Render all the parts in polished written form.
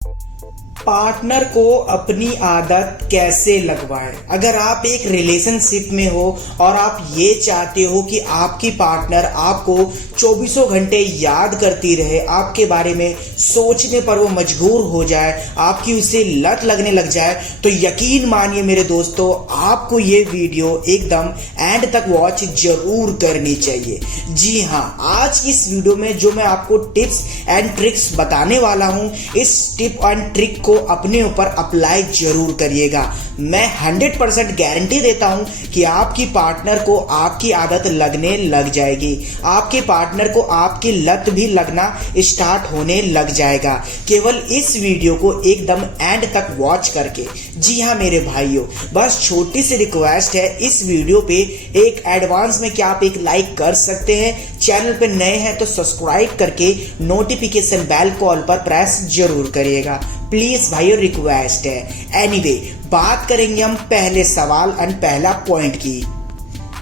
Partner को अपनी आदत कैसे लगवाएं। अगर आप एक रिलेशनशिप में हो और आप ये चाहते हो कि आपकी पार्टनर आपको चौबीसों घंटे याद करती रहे, आपके बारे में सोचने पर वो मजबूर हो जाए, आपकी उसे लत लगने लग जाए, तो यकीन मानिए मेरे दोस्तों, आपको ये वीडियो एकदम एंड तक वॉच जरूर करनी चाहिए। जी हाँ, आज की इस वीडियो में जो मैं आपको टिप्स एंड ट्रिक्स बताने वाला हूँ, इस टिप एंड ट्रिक को अपने ऊपर अप्लाई जरूर करिएगा। मैं 100% गारंटी देता हूं कि आपकी पार्टनर को आपकी आदत लगने लग जाएगी, आपके पार्टनर को आपकी लत भी लगना स्टार्ट होने लग जाएगा, केवल इस वीडियो को एकदम एंड तक वॉच करके। जी हाँ मेरे भाइयों, बस छोटी सी रिक्वेस्ट है, इस वीडियो पे एक एडवांस में क्या आप एक लाइक कर सकते हैं, चैनल पे नए हैं तो सब्सक्राइब करके नोटिफिकेशन बेल कॉल पर प्रेस जरूर करिएगा, प्लीज भाइयों, रिक्वेस्ट है। एनीवे, बात करेंगे हम पहले सवाल एंड पहला पॉइंट की।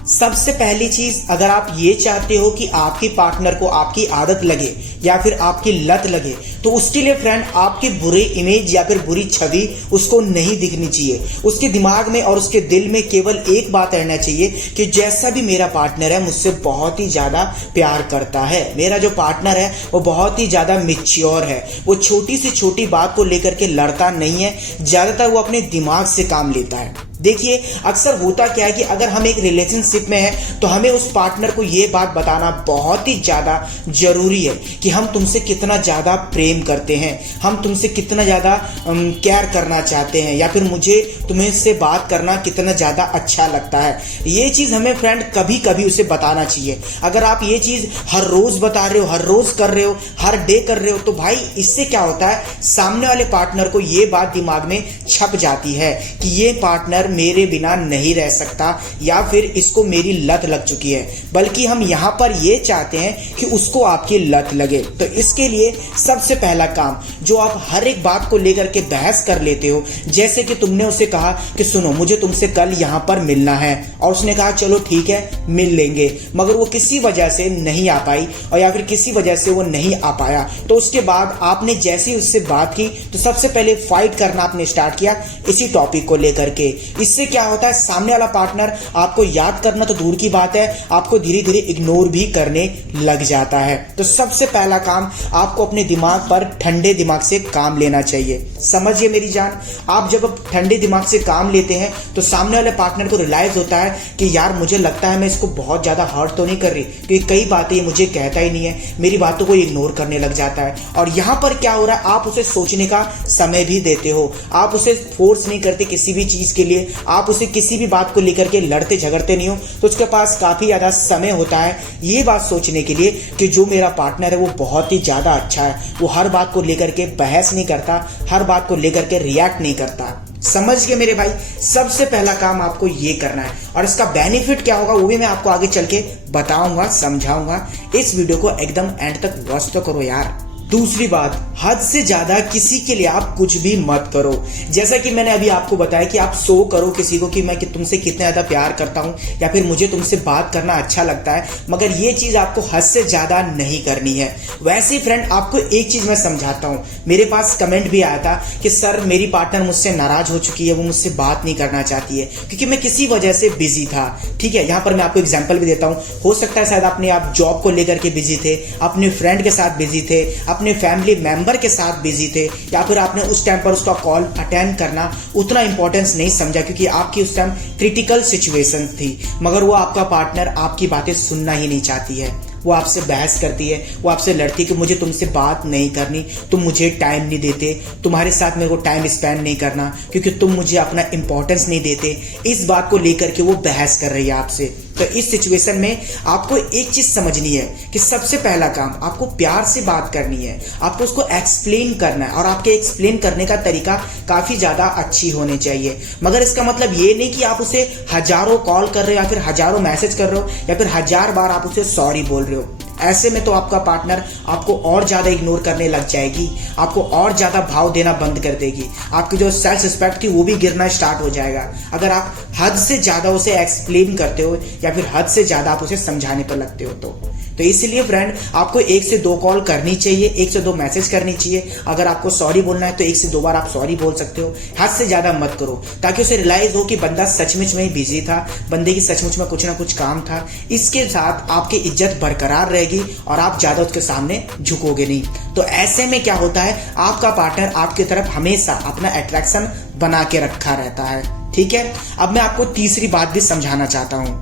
सबसे पहली चीज, अगर आप ये चाहते हो कि आपकी पार्टनर को आपकी आदत लगे या फिर आपकी लत लगे, तो उसके लिए फ्रेंड आपकी बुरी इमेज या फिर बुरी छवि उसको नहीं दिखनी चाहिए। उसके दिमाग में और उसके दिल में केवल एक बात रहना चाहिए कि जैसा भी मेरा पार्टनर है मुझसे बहुत ही ज्यादा प्यार करता है, मेरा जो पार्टनर है वो बहुत ही ज्यादा मैच्योर है, वो छोटी से छोटी बात को लेकर के लड़ता नहीं है, ज्यादातर वो अपने दिमाग से काम लेता है। देखिए, अक्सर होता क्या है कि अगर हम एक रिलेशनशिप में हैं तो हमें उस पार्टनर को ये बात बताना बहुत ही ज्यादा जरूरी है कि हम तुमसे कितना ज्यादा प्रेम करते हैं, हम तुमसे कितना ज्यादा केयर करना चाहते हैं, या फिर मुझे तुम्हें से बात करना कितना ज्यादा अच्छा लगता है। ये चीज हमें फ्रेंड कभी कभी उसे बताना चाहिए। अगर आप ये चीज हर रोज बता रहे हो, हर रोज कर रहे हो, हर डे कर रहे हो, तो भाई इससे क्या होता है, सामने वाले पार्टनर को ये बात दिमाग में छप जाती है कि ये पार्टनर मेरे बिना नहीं रह सकता या फिर इसको मेरी लत लग चुकी है। बल्कि हम यहां पर ये चाहते हैं कि उसको आपकी लत लगे। तो इसके लिए सबसे पहला काम, जो आप हर एक बात को लेकर के बहस कर लेते हो, जैसे कि तुमने उसे कहा कि सुनो मुझे तुमसे कल यहां पर मिलना है, और उसने कहा चलो ठीक है मिल लेंगे, मगर वो किसी वजह से नहीं आ पाई और या फिर किसी वजह से वो नहीं आ पाया, तो उसके बाद आपने जैसे ही उससे बात की तो सबसे पहले फाइट करना आपने स्टार्ट किया इसी टॉपिक को लेकर के। इससे क्या होता है, सामने वाला पार्टनर आपको याद करना तो दूर की बात है, आपको धीरे धीरे इग्नोर भी करने लग जाता है। तो सबसे पहला काम, आपको अपने दिमाग पर ठंडे दिमाग से काम लेना चाहिए। समझिए मेरी जान, आप जब ठंडे दिमाग से काम लेते हैं तो सामने वाले पार्टनर को रियलाइज होता है कि यार मुझे लगता है मैं इसको बहुत ज्यादा हर्ट तो नहीं कर रही, क्योंकि कई बातें ये मुझे कहता ही नहीं है, मेरी बातों को इग्नोर करने लग जाता है। और यहां पर क्या हो रहा है, आप उसे सोचने का समय भी देते हो, आप उसे फोर्स नहीं करते किसी भी चीज के लिए, आप उसे किसी भी बात को लेकर के लड़ते झगड़ते नहीं हो, तो उसके पास काफी ज्यादा समय होता है ये बात सोचने के लिए कि जो मेरा पार्टनर है वो बहुत ही ज्यादा अच्छा है, वो हर बात को लेकर के बहस नहीं करता, हर बात को लेकर के रिएक्ट नहीं करता। समझ गए मेरे भाई, सबसे पहला काम आपको ये करना है, और इसका बेनिफिट क्या होगा वो भी मैं आपको आगे चल के बताऊंगा, समझाऊंगा। इस वीडियो को एकदम एंड तक वॉच तो करो यार। दूसरी बात, हद से ज्यादा किसी के लिए आप कुछ भी मत करो। जैसा कि मैंने अभी आपको बताया कि आप शो करो किसी को कि मैं तुमसे कितना ज्यादा प्यार करता हूं या फिर मुझे तुमसे बात करना अच्छा लगता है, मगर ये चीज आपको हद से ज्यादा नहीं करनी है। वैसे ही फ्रेंड, आपको एक चीज मैं समझाता हूं। मेरे पास कमेंट भी आया था कि सर मेरी पार्टनर मुझसे नाराज हो चुकी है, वो मुझसे बात नहीं करना चाहती है क्योंकि मैं किसी वजह से बिजी था। ठीक है, यहां पर मैं आपको एग्जाम्पल भी देता हूं। हो सकता है शायद आप जॉब को लेकर के बिजी थे, अपने फ्रेंड के साथ बिजी थे, अपने फैमिली मेंबर के साथ बिजी थे, या फिर आपने उस टाइम पर उसका कॉल अटेंड करना उतना इंपॉर्टेंस नहीं समझा क्योंकि आपकी उस टाइम क्रिटिकल सिचुएशन थी, मगर वो आपका पार्टनर आपकी बातें सुनना ही नहीं चाहती है। वो आपसे बहस करती है, वो आपसे लड़ती है कि मुझे तुमसे बात नहीं करनी, तुम मुझे टाइम नहीं देते, तुम्हारे साथ मेरे को टाइम स्पेंड नहीं करना क्योंकि तुम मुझे अपना इंपॉर्टेंस नहीं देते। इस बात को लेकर के वो बहस कर रही है आपसे। तो इस सिचुएशन में आपको एक चीज समझनी है कि सबसे पहला काम, आपको प्यार से बात करनी है, आपको उसको एक्सप्लेन करना है, और आपके एक्सप्लेन करने का तरीका काफी ज्यादा अच्छी होनी चाहिए। मगर इसका मतलब ये नहीं कि आप उसे हजारों कॉल कर रहे हो या फिर हजारों मैसेज कर रहे हो या फिर 1000 बार आप उसे सॉरी बोल रहे हो। ऐसे में तो आपका पार्टनर आपको और ज्यादा इग्नोर करने लग जाएगी, आपको और ज्यादा भाव देना बंद कर देगी, आपकी जो सेल्फ रिस्पेक्ट थी वो भी गिरना स्टार्ट हो जाएगा। अगर आप हद से ज्यादा उसे एक्सप्लेन करते हो या फिर हद से ज्यादा आप उसे समझाने पर लगते हो तो तो इसलिए फ्रेंड आपको 1 से 2 कॉल करनी चाहिए, 1 से 2 मैसेज करनी चाहिए। अगर आपको सॉरी बोलना है तो 1 से 2 बार आप सॉरी बोल सकते हो, हद से ज्यादा मत करो, ताकि उसे रियलाइज हो कि बंदा सचमुच में ही बिजी था, बंदे की सचमुच में कुछ ना कुछ काम था। इसके साथ आपकी इज्जत बरकरार रहेगी और आप ज्यादा उसके सामने झुकोगे नहीं। तो ऐसे में क्या होता है, आपका पार्टनर आपकी तरफ हमेशा अपना अट्रैक्शन बना के रखा रहता है। ठीक है, अब मैं आपको तीसरी बात भी समझाना चाहता हूं।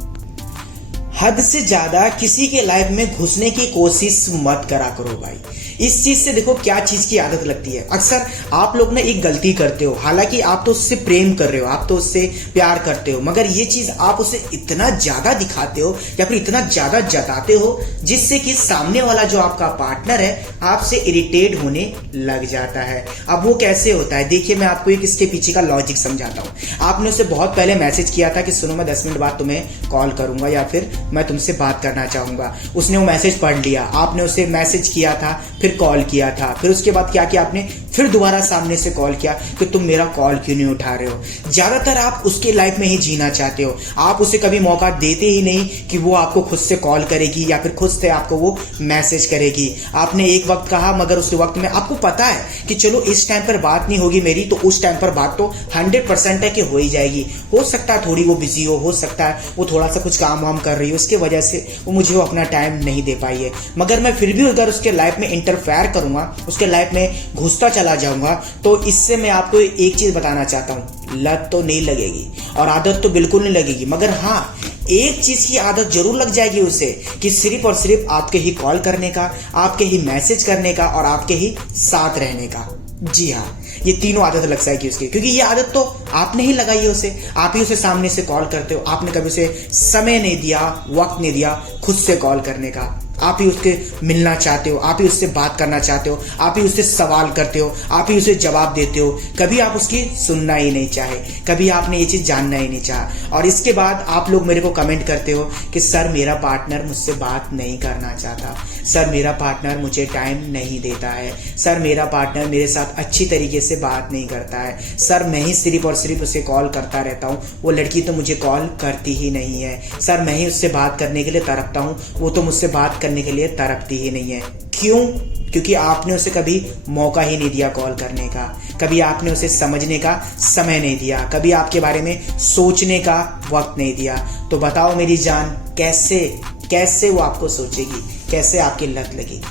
हद से ज्यादा किसी के लाइफ में घुसने की कोशिश मत करा करो भाई। इस चीज से देखो क्या चीज की आदत लगती है। अक्सर आप लोग ना एक गलती करते हो, हालांकि आप तो उससे प्रेम कर रहे हो, आप तो उससे प्यार करते हो, मगर ये चीज आप उसे इतना ज्यादा दिखाते हो या फिर इतना ज्यादा जताते हो जिससे कि सामने वाला जो आपका पार्टनर है आपसे इरिटेट होने लग जाता है। अब वो कैसे होता है, देखिए मैं आपको एक इसके पीछे का लॉजिक समझाता हूँ। आपने उसे बहुत पहले मैसेज किया था कि सुनो मैं 10 मिनट बाद तुम्हें कॉल करूंगा या फिर मैं तुमसे बात करना चाहूंगा। उसने वो मैसेज पढ़ लिया, आपने उसे मैसेज किया था, फिर कॉल किया था, फिर उसके बाद क्या किया आपने, फिर दोबारा सामने से कॉल किया कि तुम मेरा कॉल क्यों नहीं उठा रहे हो। ज्यादातर आप उसके लाइफ में ही जीना चाहते हो, आप उसे कभी मौका देते ही नहीं कि वो आपको खुद से कॉल करेगी या फिर खुद से आपको वो मैसेज करेगी। आपने एक वक्त कहा, मगर उस वक्त में आपको पता है कि चलो इस टाइम पर बात नहीं होगी मेरी, तो उस टाइम पर बात तो 100% है कि हो ही जाएगी। हो सकता है थोड़ी वो बिजी हो सकता है वो थोड़ा सा कुछ काम वाम कर रही हो, उसके वजह से वो मुझे वो अपना टाइम नहीं दे पाई है। मगर मैं फिर भी अगर उसके लाइफ में इंटरफेयर करूंगा, उसके लाइफ में घुसता चला जाऊंगा, तो इससे मैं आपको एक चीज बताना चाहता हूं, लत तो नहीं लगेगी और आदत तो बिल्कुल नहीं लगेगी, मगर हाँ एक चीज की आदत जरूर लग जाएगी उसे, कि सिर्फ और सिर्फ आपके ही कॉल करने का, आपके ही मैसेज करने का और आपके ही साथ रहने का। जी हाँ, ये तीनों आदत लग जाएगी उसकी, क्योंकि ये आदत तो आपने ही लगाई है उसे। आप ही उसे सामने से कॉल करते हो, आपने कभी उसे समय नहीं दिया, वक्त नहीं दिया खुद से कॉल करने का। आप ही उसके मिलना चाहते हो, आप ही उससे बात करना चाहते हो, आप ही उससे सवाल करते हो, आप ही उसे जवाब देते हो। कभी आप उसकी सुनना ही नहीं चाहे, कभी आपने ये चीज जानना ही नहीं चाहा। और इसके बाद आप लोग मेरे को कमेंट करते हो कि सर मेरा पार्टनर मुझसे बात नहीं करना चाहता, सर मेरा पार्टनर मुझे टाइम नहीं देता है, सर मेरा पार्टनर मेरे साथ अच्छी तरीके से बात नहीं करता है, सर मैं ही सिर्फ और सिर्फ उसे कॉल करता रहता हूँ, वो लड़की तो मुझे कॉल करती ही नहीं है, सर मैं ही उससे बात करने के लिए तड़पता हूँ, वो तो मुझसे बात करने के लिए तड़पती ही नहीं है। क्यों? क्योंकि आपने उसे कभी मौका ही नहीं दिया कॉल करने का, कभी आपने उसे समझने का समय नहीं दिया, कभी आपके बारे में सोचने का वक्त नहीं दिया। तो बताओ मेरी जान, कैसे वो आपको सोचेगी, कैसे आपकी लत लगेगी?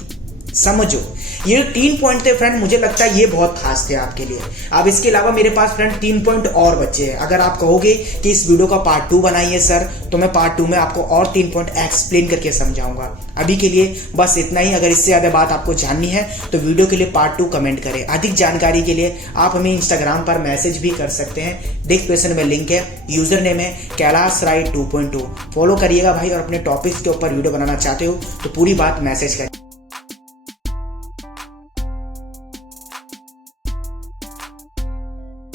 समझो, ये 3 पॉइंट थे फ्रेंड, मुझे लगता है ये बहुत खास थे आपके लिए। अब इसके अलावा मेरे पास फ्रेंड 3 पॉइंट और बचे हैं। अगर आप कहोगे कि इस वीडियो का पार्ट 2 बनाइए सर, तो मैं पार्ट 2 में आपको और 3 पॉइंट एक्सप्लेन करके समझाऊंगा। अभी के लिए बस इतना ही। अगर इससे ज्यादा बात आपको जाननी है तो वीडियो के लिए पार्ट 2 कमेंट करें। अधिक जानकारी के लिए आप हमें इंस्टाग्राम पर मैसेज भी कर सकते हैं, डिस्क्रिप्शन में लिंक है, यूजर नेम है कैलाश राय 2.2। फॉलो करिएगा भाई, और अपने टॉपिक्स के ऊपर वीडियो बनाना चाहते हो तो पूरी बात मैसेज करें।